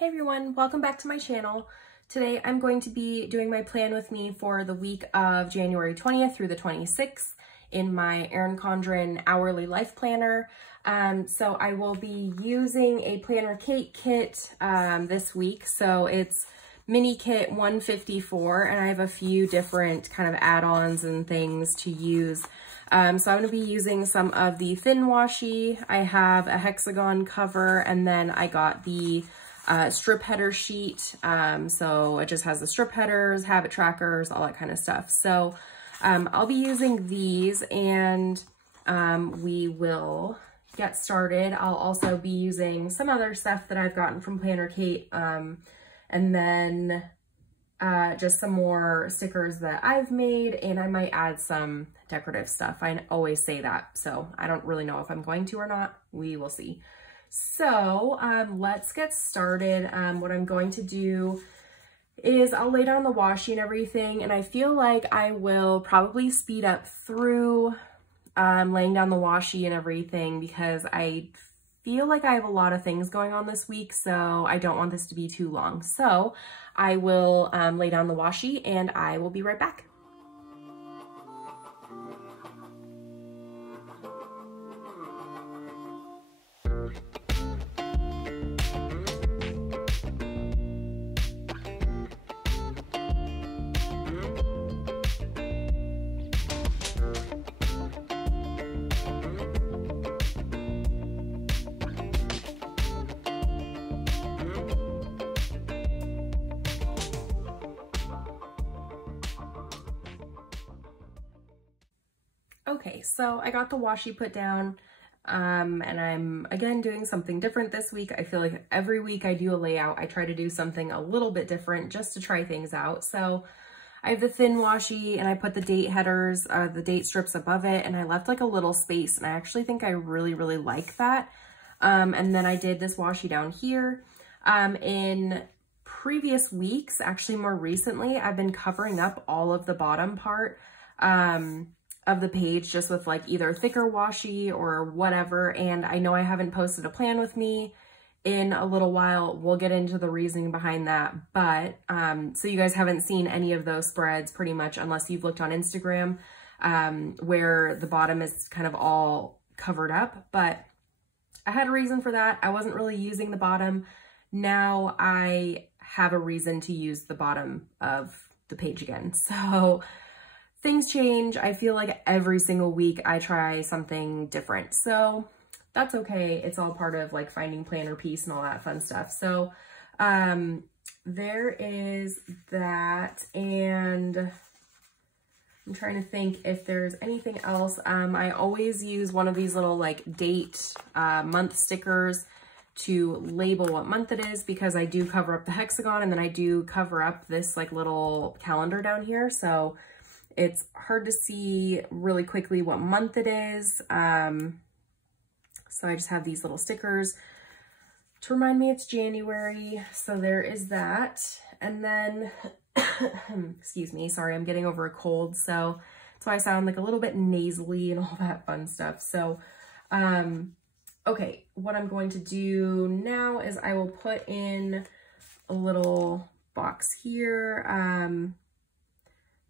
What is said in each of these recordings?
Hey everyone, welcome back to my channel. Today I'm going to be doing my plan with me for the week of January 20th through the 26th in my Erin Condren hourly life planner. So I will be using a PlannerKate kit this week. So it's mini kit 154 and I have a few different kind of add-ons and things to use. So I'm going to be using some of the thin washi. I have a hexagon cover and then I got the strip header sheet. So it just has the strip headers, habit trackers, all that kind of stuff. So I'll be using these and we will get started. I'll also be using some other stuff that I've gotten from PlannerKate and then just some more stickers that I've made, and I might add some decorative stuff. I always say that, so I don't really know if I'm going to or not. We will see. So let's get started. What I'm going to do is I'll lay down the washi and everything, and I feel like I will probably speed up through laying down the washi and everything because I feel like I have a lot of things going on this week, so I don't want this to be too long. So I will lay down the washi and I will be right back. Okay, so I got the washi put down and I'm again doing something different this week. I feel like every week I do a layout, I try to do something a little bit different just to try things out. So I have the thin washi and I put the date headers, the date strips above it, and I left like a little space, and I actually think I really like that. And then I did this washi down here. In previous weeks, actually more recently, I've been covering up all of the bottom part of the page just with like either thicker washi or whatever. And I know I haven't posted a plan with me in a little while. We'll get into the reasoning behind that. But so you guys haven't seen any of those spreads pretty much unless you've looked on Instagram where the bottom is kind of all covered up. But I had a reason for that. I wasn't really using the bottom. Now I have a reason to use the bottom of the page again. So things change. I feel like every single week I try something different. So that's okay. It's all part of like finding planner peace and all that fun stuff. So there is that. And I'm trying to think if there's anything else. I always use one of these little like date month stickers to label what month it is, because I do cover up the hexagon and then I do cover up this like little calendar down here. So it's hard to see really quickly what month it is. So I just have these little stickers to remind me it's January. So there is that. And then, excuse me, sorry, I'm getting over a cold. So that's why I sound like a little bit nasally and all that fun stuff. So, okay, what I'm going to do now is I will put in a little box here.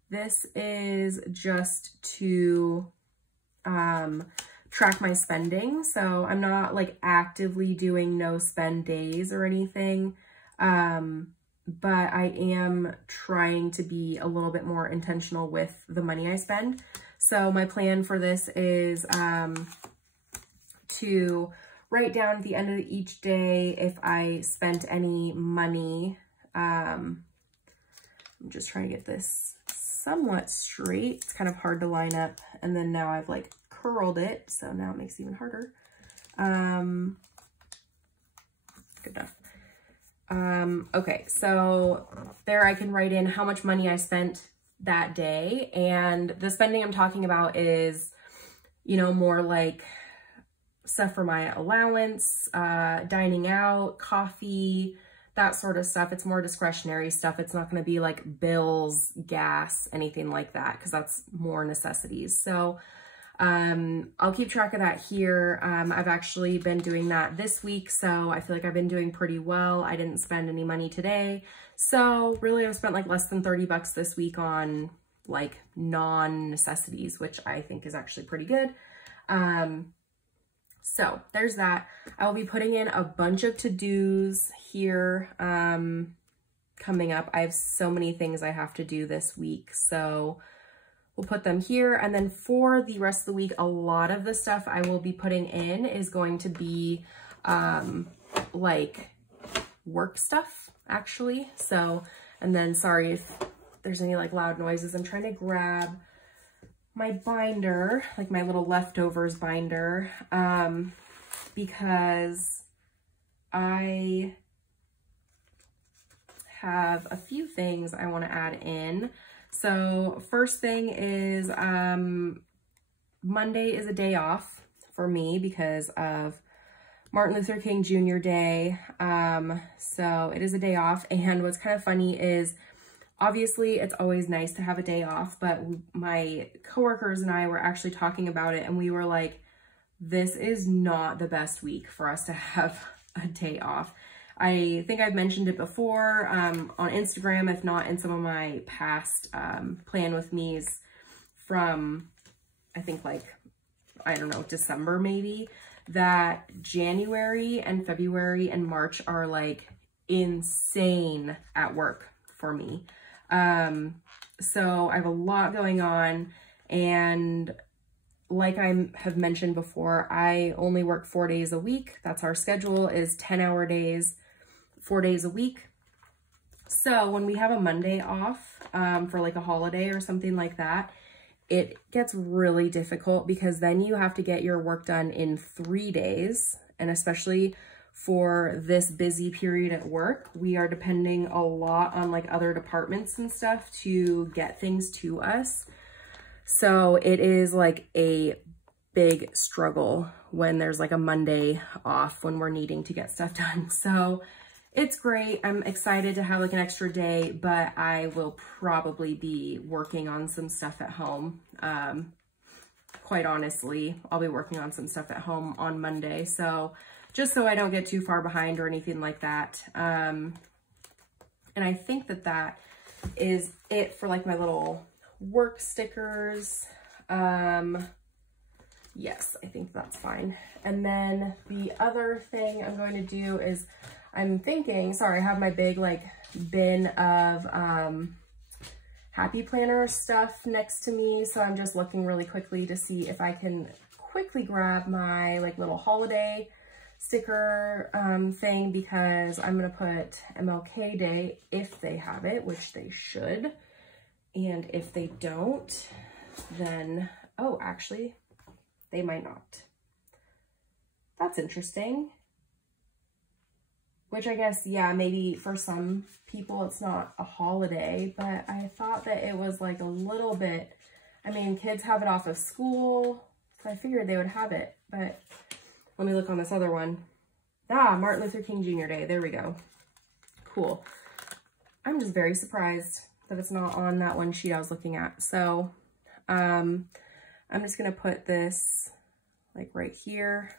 This is just to track my spending. So I'm not like actively doing no spend days or anything, but I am trying to be a little bit more intentional with the money I spend. So my plan for this is to write down at the end of each day if I spent any money. I'm just trying to get this somewhat straight. It's kind of hard to line up, and then now I've like curled it, so now it makes it even harder. Good enough. Okay, so there I can write in how much money I spent that day, and the spending I'm talking about is, you know, more like stuff for my allowance, dining out, coffee, that sort of stuff. It's more discretionary stuff. It's not going to be like bills, gas, anything like that, because that's more necessities. So I'll keep track of that here. I've actually been doing that this week, so I feel like I've been doing pretty well. I didn't spend any money today. So really I've spent like less than 30 bucks this week on like non-necessities, which I think is actually pretty good. So there's that. I will be putting in a bunch of to-dos here coming up. I have so many things I have to do this week, so we'll put them here. And then for the rest of the week, a lot of the stuff I will be putting in is going to be like work stuff, actually. So, and then sorry if there's any like loud noises. I'm trying to grab my binder, like my little leftovers binder, because I have a few things I want to add in. So first thing is Monday is a day off for me because of Martin Luther King Jr. Day. So it is a day off, and what's kind of funny is obviously it's always nice to have a day off, but my coworkers and I were actually talking about it, and we were like, this is not the best week for us to have a day off. I think I've mentioned it before on Instagram, if not in some of my past plan with me's from, I think like, I don't know, December maybe, that January and February and March are like insane at work for me. So I have a lot going on, and like I have mentioned before, I only work 4 days a week. That's our schedule, is 10-hour days, 4 days a week. So when we have a Monday off for like a holiday or something like that, it gets really difficult because then you have to get your work done in 3 days. And especially for this busy period at work, we are depending a lot on like other departments and stuff to get things to us. So it is like a big struggle when there's like a Monday off when we're needing to get stuff done. So it's great. I'm excited to have like an extra day, but I will probably be working on some stuff at home. Quite honestly, I'll be working on some stuff at home on Monday. So just so I don't get too far behind or anything like that. And I think that that is it for like my little work stickers. Yes, I think that's fine. And then the other thing I'm going to do is I'm thinking, sorry, I have my big like bin of Happy Planner stuff next to me. So I'm just looking really quickly to see if I can quickly grab my like little holiday sticker thing, because I'm going to put MLK Day if they have it, which they should. And if they don't, then, oh, actually, they might not. That's interesting. Which I guess, yeah, maybe for some people it's not a holiday, but I thought that it was like a little bit, I mean, kids have it off of school, so I figured they would have it, but let me look on this other one. Ah, Martin Luther King Jr. Day, there we go. Cool. I'm just very surprised that it's not on that one sheet I was looking at. So I'm just gonna put this like right here,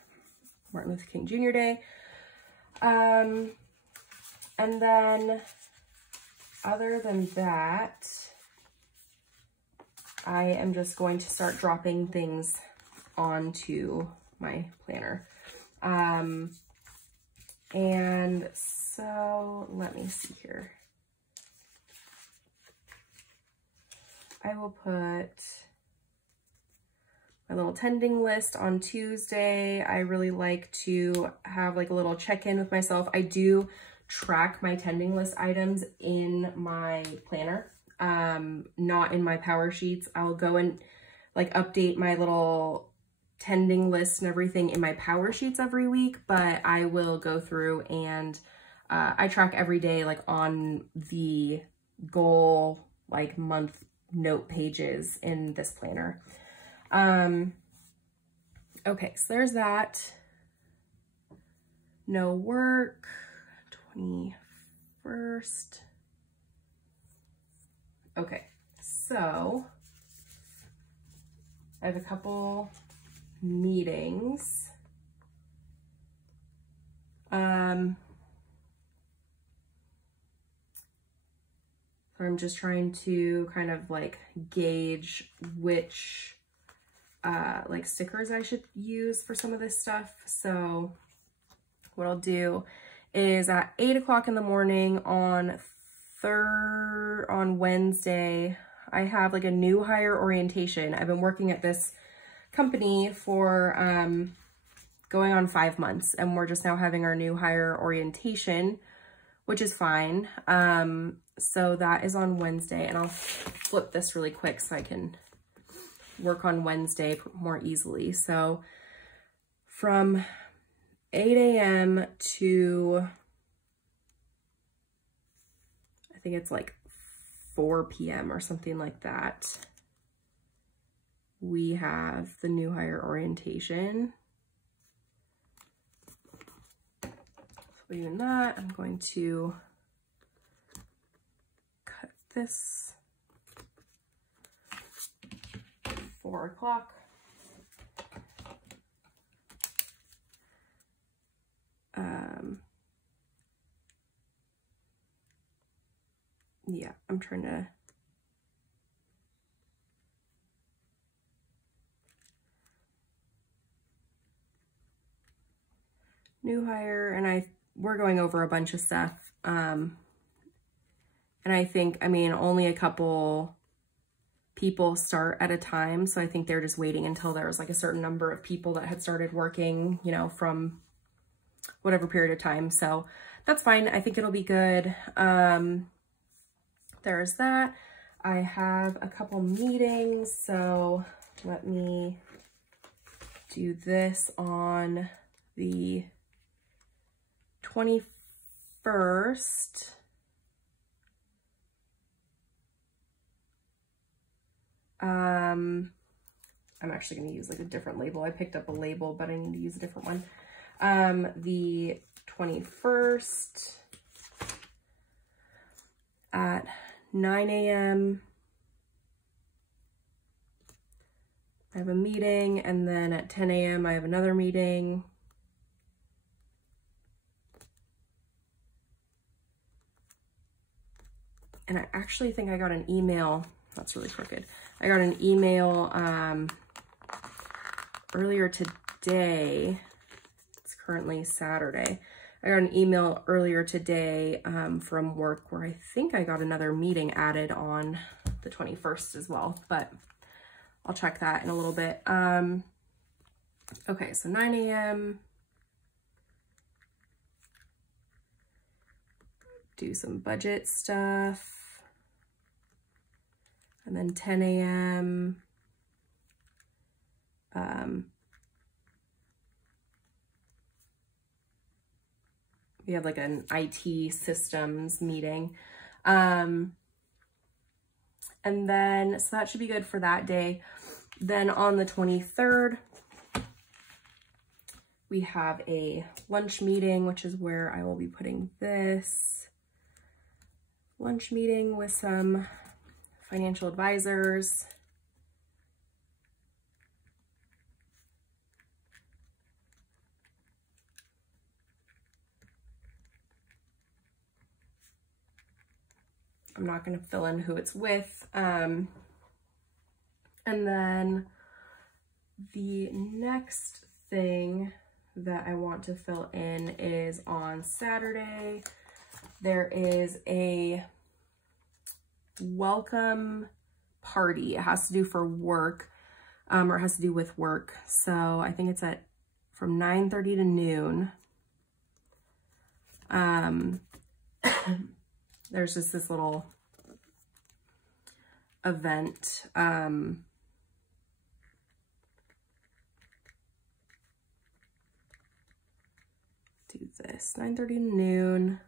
Martin Luther King Jr. Day. And then other than that, I am just going to start dropping things onto my planner. And so let me see here. I will put my little tending list on Tuesday. I really like to have like a little check-in with myself. I do track my tending list items in my planner, not in my power sheets. I'll go and like update my little tending list and everything in my power sheets every week, but I will go through and I track every day like on the goal like month note pages in this planner. Okay, so there's that. No work, 21st. Okay, so I have a couple meetings. So I'm just trying to kind of like gauge which like stickers I should use for some of this stuff. So what I'll do is at 8 o'clock in the morning on Wednesday, I have like a new hire orientation. I've been working at this company for going on 5 months, and we're just now having our new hire orientation, which is fine. So that is on Wednesday, and I'll flip this really quick so I can work on Wednesday more easily. So from 8 a.m. to, I think it's like 4 p.m. or something like that, we have the new hire orientation. So doing that, I'm going to cut this 4 o'clock. Yeah, I'm trying to new hire, and we're going over a bunch of stuff. And I think, I mean, only a couple people start at a time. So I think they're just waiting until there was like a certain number of people that had started working, you know, from whatever period of time. So that's fine. I think it'll be good. There's that. I have a couple meetings. So let me do this on the 21st. I'm actually going to use like a different label. I picked up a label, but I need to use a different one. The 21st at 9 a.m. I have a meeting, and then at 10 a.m. I have another meeting. And I actually think I got an email. That's really crooked. I got an email earlier today. It's currently Saturday. I got an email earlier today from work where I think I got another meeting added on the 21st as well, but I'll check that in a little bit. Okay, so 9 a.m. Do some budget stuff. And then 10 a.m. We have like an IT systems meeting. And then, so that should be good for that day. Then on the 23rd, we have a lunch meeting, which is where I will be putting this. Lunch meeting with some financial advisors. I'm not going to fill in who it's with. And then the next thing that I want to fill in is on Saturday. There is a welcome party. It has to do for work, or it has to do with work. So I think it's from 9:30 to noon. There's just this little event. Do this, 9:30 to noon.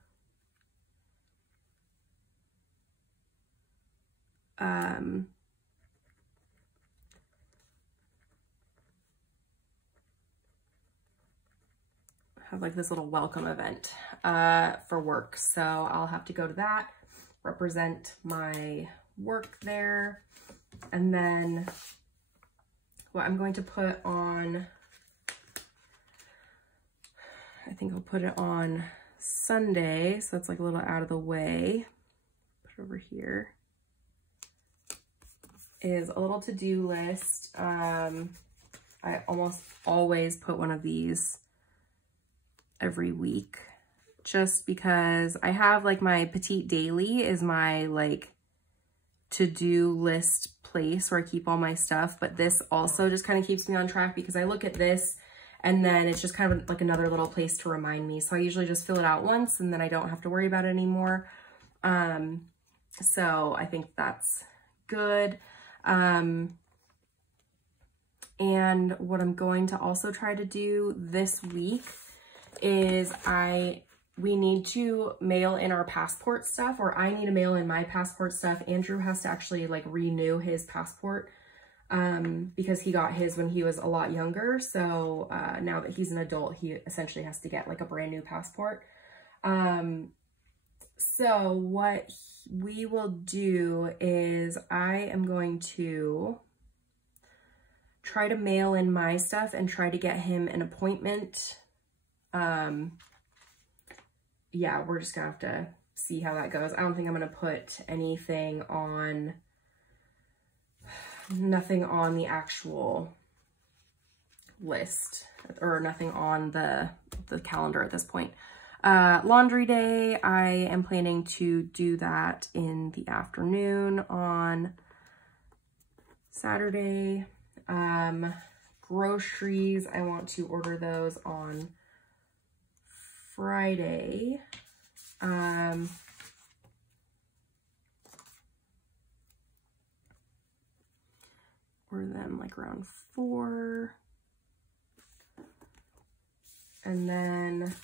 Have like this little welcome event for work. So I'll have to go to that, represent my work there. And then what I'm going to put on, I think I'll put it on Sunday, so it's like a little out of the way. Put it over here. Is a little to-do list. I almost always put one of these every week, just because I have like my petite daily is my like to-do list place where I keep all my stuff, but this also just kind of keeps me on track because I look at this and then it's just kind of like another little place to remind me. So I usually just fill it out once and then I don't have to worry about it anymore. So I think that's good. And what I'm going to also try to do this week is we need to mail in our passport stuff, or I need to mail in my passport stuff. Andrew has to actually like renew his passport, because he got his when he was a lot younger. So, now that he's an adult, he essentially has to get like a brand new passport. So what we will do is I am going to try to mail in my stuff and try to get him an appointment. Yeah, we're just gonna have to see how that goes. I don't think I'm gonna put nothing on the actual list, or nothing on the calendar at this point. Laundry day, I am planning to do that in the afternoon on Saturday. Groceries, I want to order those on Friday. Order them like around 4. And then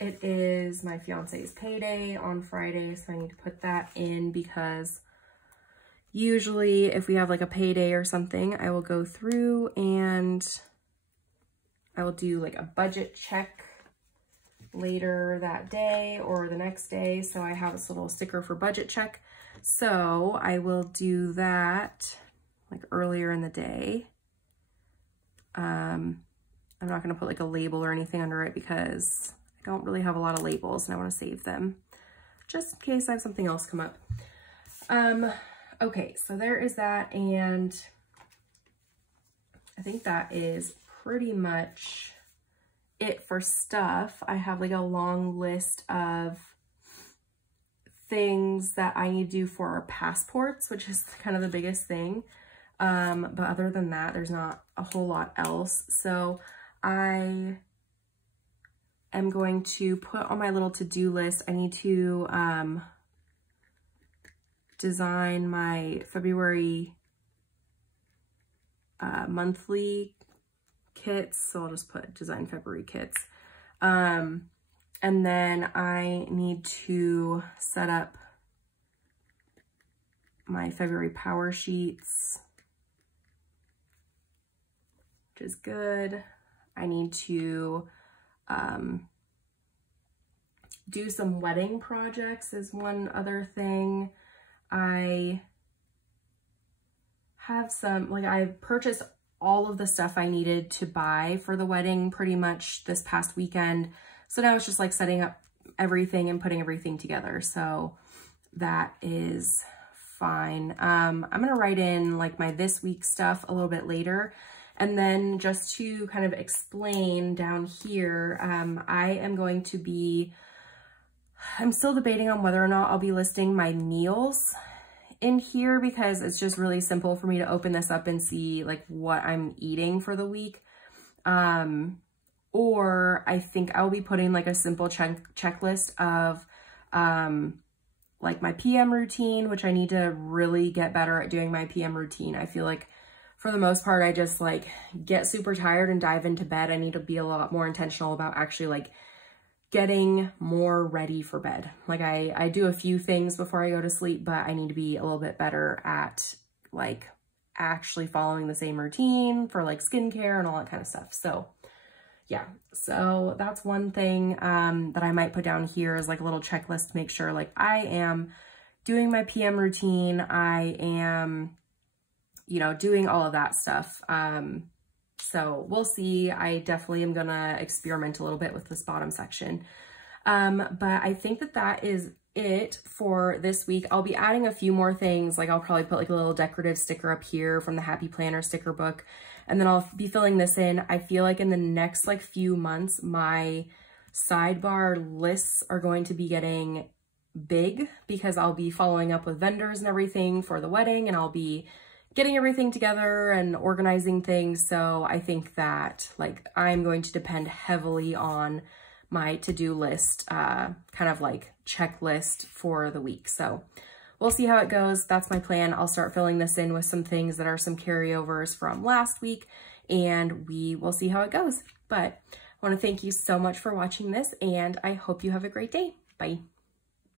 it is my fiance's payday on Friday, so I need to put that in because usually if we have like a payday or something, I will go through and I will do like a budget check later that day or the next day. So I have this little sticker for budget check. So I will do that like earlier in the day. I'm not going to put like a label or anything under it because I don't really have a lot of labels and I want to save them just in case I have something else come up. Okay, so there is that, and I think that is pretty much it for stuff. I have like a long list of things that I need to do for our passports, which is kind of the biggest thing. But other than that, there's not a whole lot else. So I am going to put on my little to-do list, I need to design my February monthly kits. So I'll just put design February kits. And then I need to set up my February power sheets, which is good. I need to do some wedding projects is one other thing. I have some, like I purchased all of the stuff I needed to buy for the wedding pretty much this past weekend. So now it's just like setting up everything and putting everything together. So that is fine. I'm going to write in like my this week stuff a little bit later. And then just to kind of explain down here, I am going to be, I'm still debating on whether or not I'll be listing my meals in here because it's just really simple for me to open this up and see like what I'm eating for the week. Or I think I'll be putting like a simple checklist of like my PM routine, which I need to really get better at doing my PM routine. I feel like for the most part, I just like get super tired and dive into bed. I need to be a lot more intentional about actually like getting more ready for bed. Like I do a few things before I go to sleep, but I need to be a little bit better at like actually following the same routine for like skincare and all that kind of stuff. So yeah, so that's one thing that I might put down here is like a little checklist to make sure like I am doing my PM routine. I am, you know, doing all of that stuff. So we'll see. I definitely am gonna experiment a little bit with this bottom section. But I think that that is it for this week. I'll be adding a few more things. Like I'll probably put like a little decorative sticker up here from the Happy Planner sticker book. And then I'll be filling this in. I feel like in the next like few months, my sidebar lists are going to be getting big because I'll be following up with vendors and everything for the wedding, and I'll be getting everything together and organizing things. So I think that like I'm going to depend heavily on my to-do list, kind of like checklist for the week. So we'll see how it goes. That's my plan. I'll start filling this in with some things that are some carryovers from last week, and we will see how it goes. But I want to thank you so much for watching this, and I hope you have a great day. Bye.